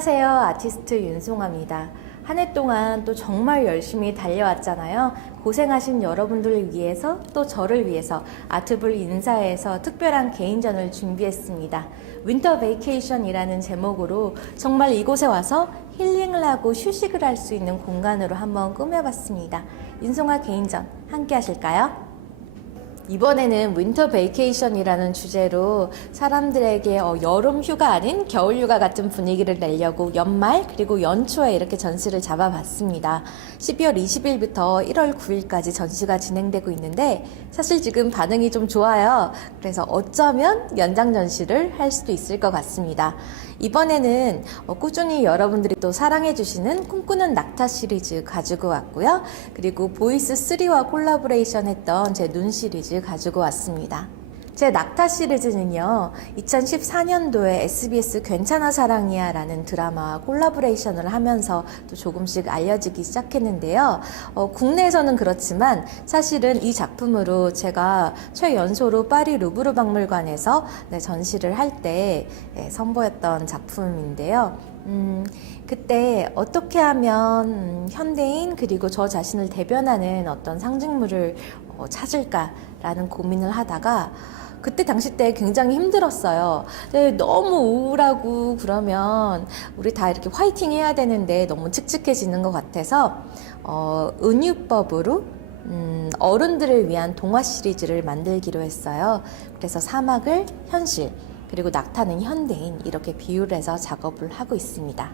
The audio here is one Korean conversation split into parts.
안녕하세요. 아티스트 윤송아입니다. 한 해 동안 또 정말 열심히 달려왔잖아요. 고생하신 여러분들을 위해서 또 저를 위해서 아트불 인사에서 특별한 개인전을 준비했습니다. 윈터 베이케이션이라는 제목으로 정말 이곳에 와서 힐링을 하고 휴식을 할 수 있는 공간으로 한번 꾸며봤습니다. 윤송아 개인전 함께 하실까요? 이번에는 윈터 베이케이션이라는 주제로 사람들에게 어, 여름 휴가 아닌 겨울 휴가 같은 분위기를 내려고 연말 그리고 연초에 이렇게 전시를 잡아봤습니다. 12월 20일부터 1월 9일까지 전시가 진행되고 있는데 사실 지금 반응이 좀 좋아요. 그래서 어쩌면 연장 전시를 할 수도 있을 것 같습니다. 이번에는 어, 꾸준히 여러분들이 또 사랑해주시는 꿈꾸는 낙타 시리즈 가지고 왔고요. 그리고 보이스 3와 콜라보레이션 했던 제 눈 시리즈 가지고 왔습니다. 제 낙타 시리즈는요, 2014년도에 SBS 괜찮아 사랑이야 라는 드라마와 콜라보레이션을 하면서 또 조금씩 알려지기 시작했는데요. 어, 국내에서는 그렇지만 사실은 이 작품으로 제가 최연소로 파리 루브르 박물관에서 네, 전시를 할때 선보였던 작품인데요. 음, 그때 어떻게 하면 음, 현대인 그리고 저 자신을 대변하는 어떤 상징물을 어, 찾을까라는 고민을 하다가 그때 당시 때 굉장히 힘들었어요. 근데 너무 우울하고 그러면 우리 다 이렇게 화이팅 해야 되는데 너무 칙칙해지는 것 같아서 어, 은유법으로 음, 어른들을 위한 동화 시리즈를 만들기로 했어요. 그래서 사막을 현실, 그리고 낙타는 현대인 이렇게 비유를 해서 작업을 하고 있습니다.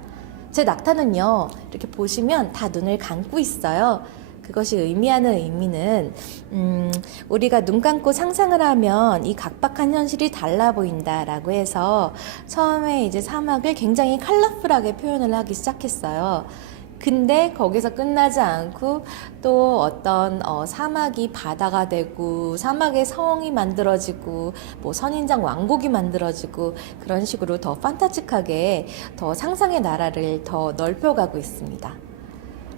제 낙타는요, 이렇게 보시면 다 눈을 감고 있어요. 그것이 의미하는 의미는, 음, 우리가 눈 감고 상상을 하면 이 각박한 현실이 달라 보인다라고 해서 처음에 이제 사막을 굉장히 컬러풀하게 표현을 하기 시작했어요. 근데 거기서 끝나지 않고 또 어떤 어, 사막이 바다가 되고 사막의 성이 만들어지고 뭐 선인장 왕국이 만들어지고 그런 식으로 더 판타직하게 더 상상의 나라를 더 넓혀가고 있습니다.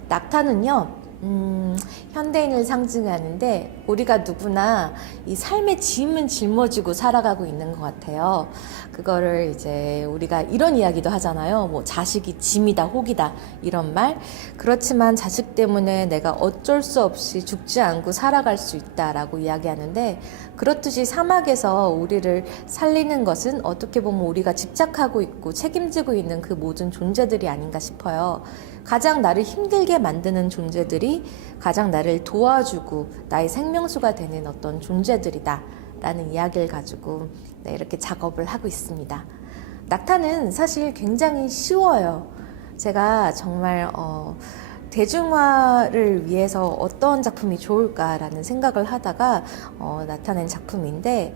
낙타는요, 음, 현대인을 상징하는데 우리가 누구나 이 삶의 짐은 짊어지고 살아가고 있는 것 같아요. 그거를 이제 우리가 이런 이야기도 하잖아요. 뭐 자식이 짐이다, 혹이다 이런 말. 그렇지만 자식 때문에 내가 어쩔 수 없이 죽지 않고 살아갈 수 있다라고 이야기하는데 그렇듯이 사막에서 우리를 살리는 것은 어떻게 보면 우리가 집착하고 있고 책임지고 있는 그 모든 존재들이 아닌가 싶어요. 가장 나를 힘들게 만드는 존재들이 가장 나를 도와주고 나의 생명수가 되는 어떤 존재들이다. 라는 이야기를 가지고 네, 이렇게 작업을 하고 있습니다. 낙타는 사실 굉장히 쉬워요. 제가 정말, 어, 대중화를 위해서 어떤 작품이 좋을까라는 생각을 하다가 어, 나타낸 작품인데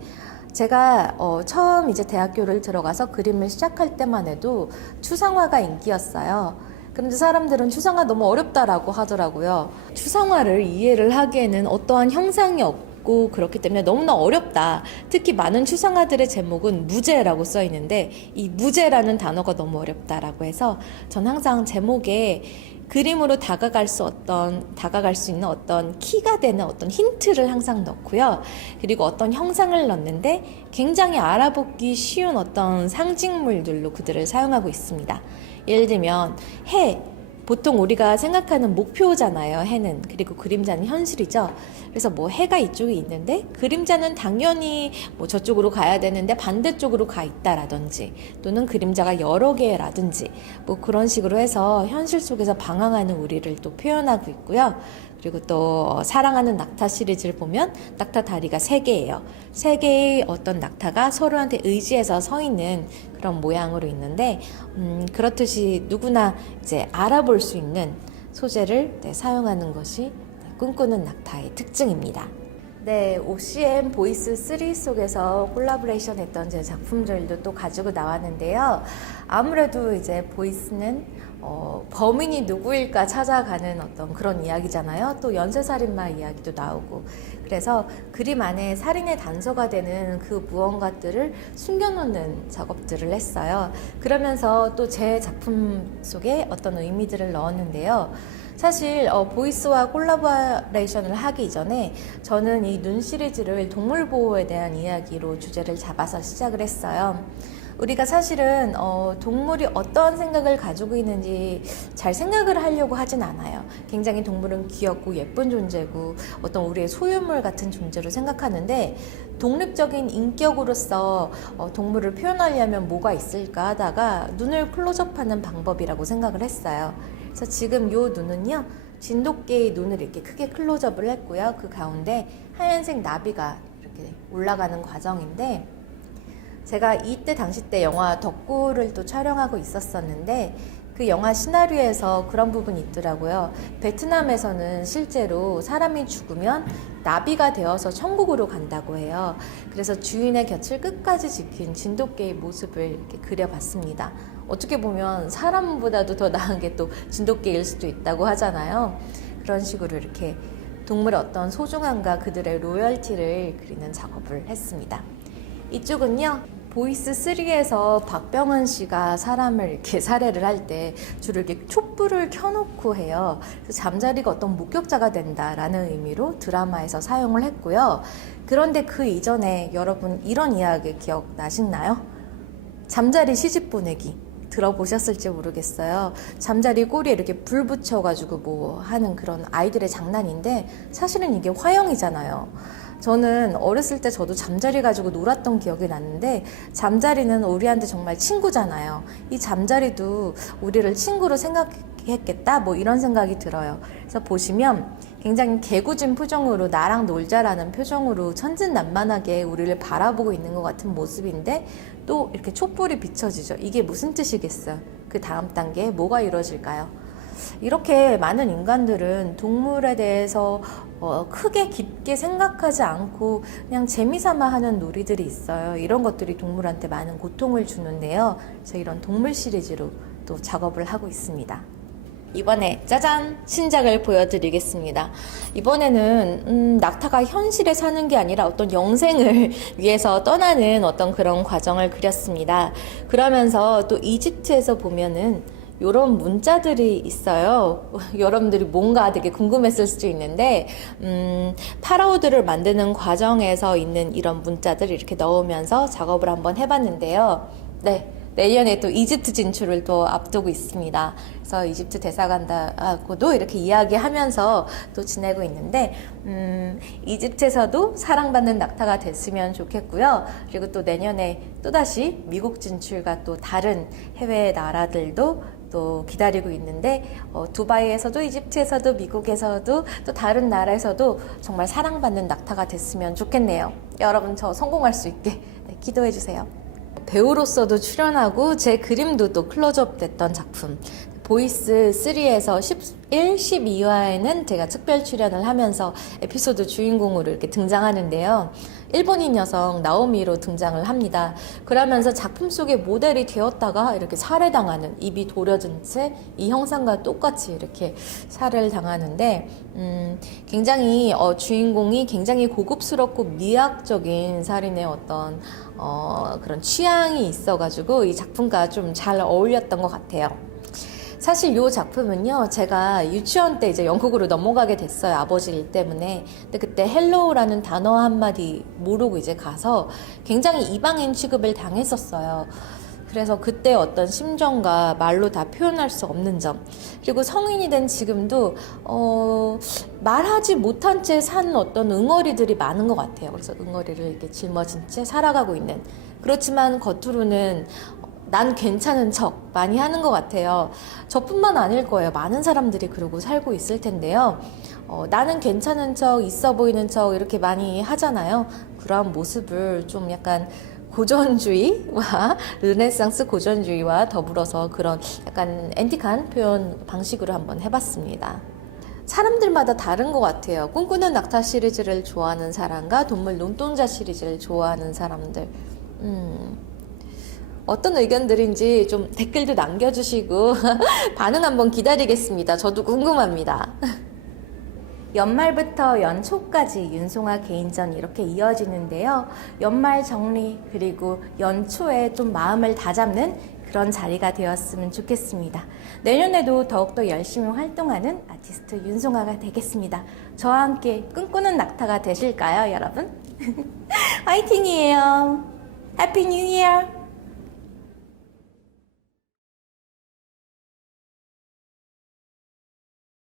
제가 어, 처음 이제 대학교를 들어가서 그림을 시작할 때만 해도 추상화가 인기였어요. 그런데 사람들은 추상화 너무 어렵다라고 하더라고요. 추상화를 이해를 하기에는 어떠한 형상이 없고 그렇기 때문에 너무나 어렵다. 특히 많은 추상화들의 제목은 무제라고 써 있는데 이 무제라는 단어가 너무 어렵다라고 해서 전 항상 제목에 그림으로 다가갈 수 어떤 다가갈 수 있는 어떤 키가 되는 어떤 힌트를 항상 넣고요. 그리고 어떤 형상을 넣는데 굉장히 알아보기 쉬운 어떤 상징물들로 그들을 사용하고 있습니다. 예를 들면 해 보통 우리가 생각하는 목표잖아요, 해는. 그리고 그림자는 현실이죠. 그래서 뭐 해가 이쪽에 있는데 그림자는 당연히 뭐 저쪽으로 가야 되는데 반대쪽으로 가 있다라든지 또는 그림자가 여러 개라든지 뭐 그런 식으로 해서 현실 속에서 방황하는 우리를 또 표현하고 있고요. 그리고 또 어, 사랑하는 낙타 시리즈를 보면 낙타 다리가 세 개예요. 세 개의 어떤 낙타가 서로한테 의지해서 서 있는 그런 모양으로 있는데 음, 그렇듯이 누구나 이제 알아볼 수 있는 소재를 네, 사용하는 것이 네, 꿈꾸는 낙타의 특징입니다. 네, OCM 보이스 3 속에서 콜라보레이션 했던 제 작품들도 또 가지고 나왔는데요. 아무래도 이제 보이스는 어, 범인이 누구일까 찾아가는 어떤 그런 이야기잖아요. 또 연쇄살인마 이야기도 나오고. 그래서 그림 안에 살인의 단서가 되는 그 무언가들을 숨겨놓는 작업들을 했어요. 그러면서 또 제 작품 속에 어떤 의미들을 넣었는데요. 사실 어, 보이스와 콜라보레이션을 하기 이전에 저는 이 눈 시리즈를 동물 보호에 대한 이야기로 주제를 잡아서 시작을 했어요. 우리가 사실은 어, 동물이 어떤 생각을 가지고 있는지 잘 생각을 하려고 하진 않아요. 굉장히 동물은 귀엽고 예쁜 존재고 어떤 우리의 소유물 같은 존재로 생각하는데 독립적인 인격으로서 어, 동물을 표현하려면 뭐가 있을까 하다가 눈을 클로즈업하는 방법이라고 생각을 했어요. 그래서 지금 요 눈은요. 진돗개의 눈을 이렇게 크게 클로즈업을 했고요. 그 가운데 하얀색 나비가 이렇게 올라가는 과정인데 제가 이때 당시 때 영화 덕구를 또 촬영하고 있었었는데 그 영화 시나리오에서 그런 부분이 있더라고요. 베트남에서는 실제로 사람이 죽으면 나비가 되어서 천국으로 간다고 해요. 그래서 주인의 곁을 끝까지 지킨 진돗개의 모습을 그려봤습니다. 어떻게 보면 사람보다도 더 나은 게 또 진돗개일 수도 있다고 하잖아요. 그런 식으로 이렇게 동물의 어떤 소중함과 그들의 로열티를 그리는 작업을 했습니다. 이쪽은요. 보이스 3에서 박병은 씨가 사람을 이렇게 살해를 할 때 주로 이렇게 촛불을 켜놓고 해요. 잠자리가 어떤 목격자가 된다라는 의미로 드라마에서 사용을 했고요. 그런데 그 이전에 여러분 이런 이야기 기억나시나요? 잠자리 시집 보내기. 들어보셨을지 모르겠어요. 잠자리 꼬리에 이렇게 불 붙여가지고 뭐 하는 그런 아이들의 장난인데 사실은 이게 화형이잖아요. 저는 어렸을 때 저도 잠자리 가지고 놀았던 기억이 나는데 잠자리는 우리한테 정말 친구잖아요. 이 잠자리도 우리를 친구로 생각했겠다 뭐 이런 생각이 들어요. 그래서 보시면 굉장히 개구진 표정으로 나랑 놀자라는 표정으로 천진난만하게 우리를 바라보고 있는 것 같은 모습인데 또 이렇게 촛불이 비춰지죠. 이게 무슨 뜻이겠어요? 그 다음 단계에 뭐가 이루어질까요? 이렇게 많은 인간들은 동물에 대해서 어, 크게 깊게 생각하지 않고 그냥 재미삼아 하는 놀이들이 있어요. 이런 것들이 동물한테 많은 고통을 주는데요. 그래서 이런 동물 시리즈로 또 작업을 하고 있습니다. 이번에 짜잔 신작을 보여드리겠습니다. 이번에는 음, 낙타가 현실에 사는 게 아니라 어떤 영생을 위해서 떠나는 어떤 그런 과정을 그렸습니다. 그러면서 또 이집트에서 보면은 이런 문자들이 있어요. 여러분들이 뭔가 되게 궁금했을 수도 있는데, 음, 파라오들을 만드는 과정에서 있는 이런 문자들을 이렇게 넣으면서 작업을 한번 해봤는데요. 네. 내년에 또 이집트 진출을 또 앞두고 있습니다. 그래서 이집트 대사관하고도 이렇게 이야기하면서 또 지내고 있는데, 음, 이집트에서도 사랑받는 낙타가 됐으면 좋겠고요. 그리고 또 내년에 또다시 미국 진출과 또 다른 해외 나라들도 또 기다리고 있는데 어, 두바이에서도 이집트에서도 미국에서도 또 다른 나라에서도 정말 사랑받는 낙타가 됐으면 좋겠네요. 여러분 저 성공할 수 있게 네, 기도해 주세요. 배우로서도 출연하고 제 그림도 또 클로즈업 됐던 작품 보이스 3에서 11, 12화에는 제가 특별 출연을 하면서 에피소드 주인공으로 이렇게 등장하는데요. 일본인 여성 나오미로 등장을 합니다. 그러면서 작품 속의 모델이 되었다가 이렇게 살해당하는 입이 도려진 채 이 형상과 똑같이 이렇게 살해를 당하는데 음, 굉장히 어, 주인공이 굉장히 고급스럽고 미학적인 살인의 어떤 어, 그런 취향이 있어가지고 이 작품과 좀 잘 어울렸던 것 같아요. 사실 이 작품은요, 제가 유치원 때 이제 영국으로 넘어가게 됐어요. 아버지 일 때문에. 근데 그때 헬로우라는 단어 한마디 모르고 이제 가서 굉장히 이방인 취급을 당했었어요. 그래서 그때 어떤 심정과 말로 다 표현할 수 없는 점. 그리고 성인이 된 지금도, 어, 말하지 못한 채 산 어떤 응어리들이 많은 것 같아요. 그래서 응어리를 이렇게 짊어진 채 살아가고 있는. 그렇지만 겉으로는 난 괜찮은 척 많이 하는 것 같아요. 저뿐만 아닐 거예요. 많은 사람들이 그러고 살고 있을 텐데요. 어, 나는 괜찮은 척, 있어 보이는 척 이렇게 많이 하잖아요. 그러한 모습을 좀 약간 고전주의와 르네상스 고전주의와 더불어서 그런 약간 앤틱한 표현 방식으로 한번 해봤습니다. 사람들마다 다른 것 같아요. 꿈꾸는 낙타 시리즈를 좋아하는 사람과 동물 눈동자 시리즈를 좋아하는 사람들. 음. 어떤 의견들인지 좀 댓글도 남겨주시고 반응 한번 기다리겠습니다. 저도 궁금합니다. 연말부터 연초까지 윤송아 개인전 이렇게 이어지는데요. 연말 정리 그리고 연초에 좀 마음을 다잡는 그런 자리가 되었으면 좋겠습니다. 내년에도 더욱더 열심히 활동하는 아티스트 윤송아가 되겠습니다. 저와 함께 꿈꾸는 낙타가 되실까요, 여러분? 화이팅이에요. 해피 뉴 이어!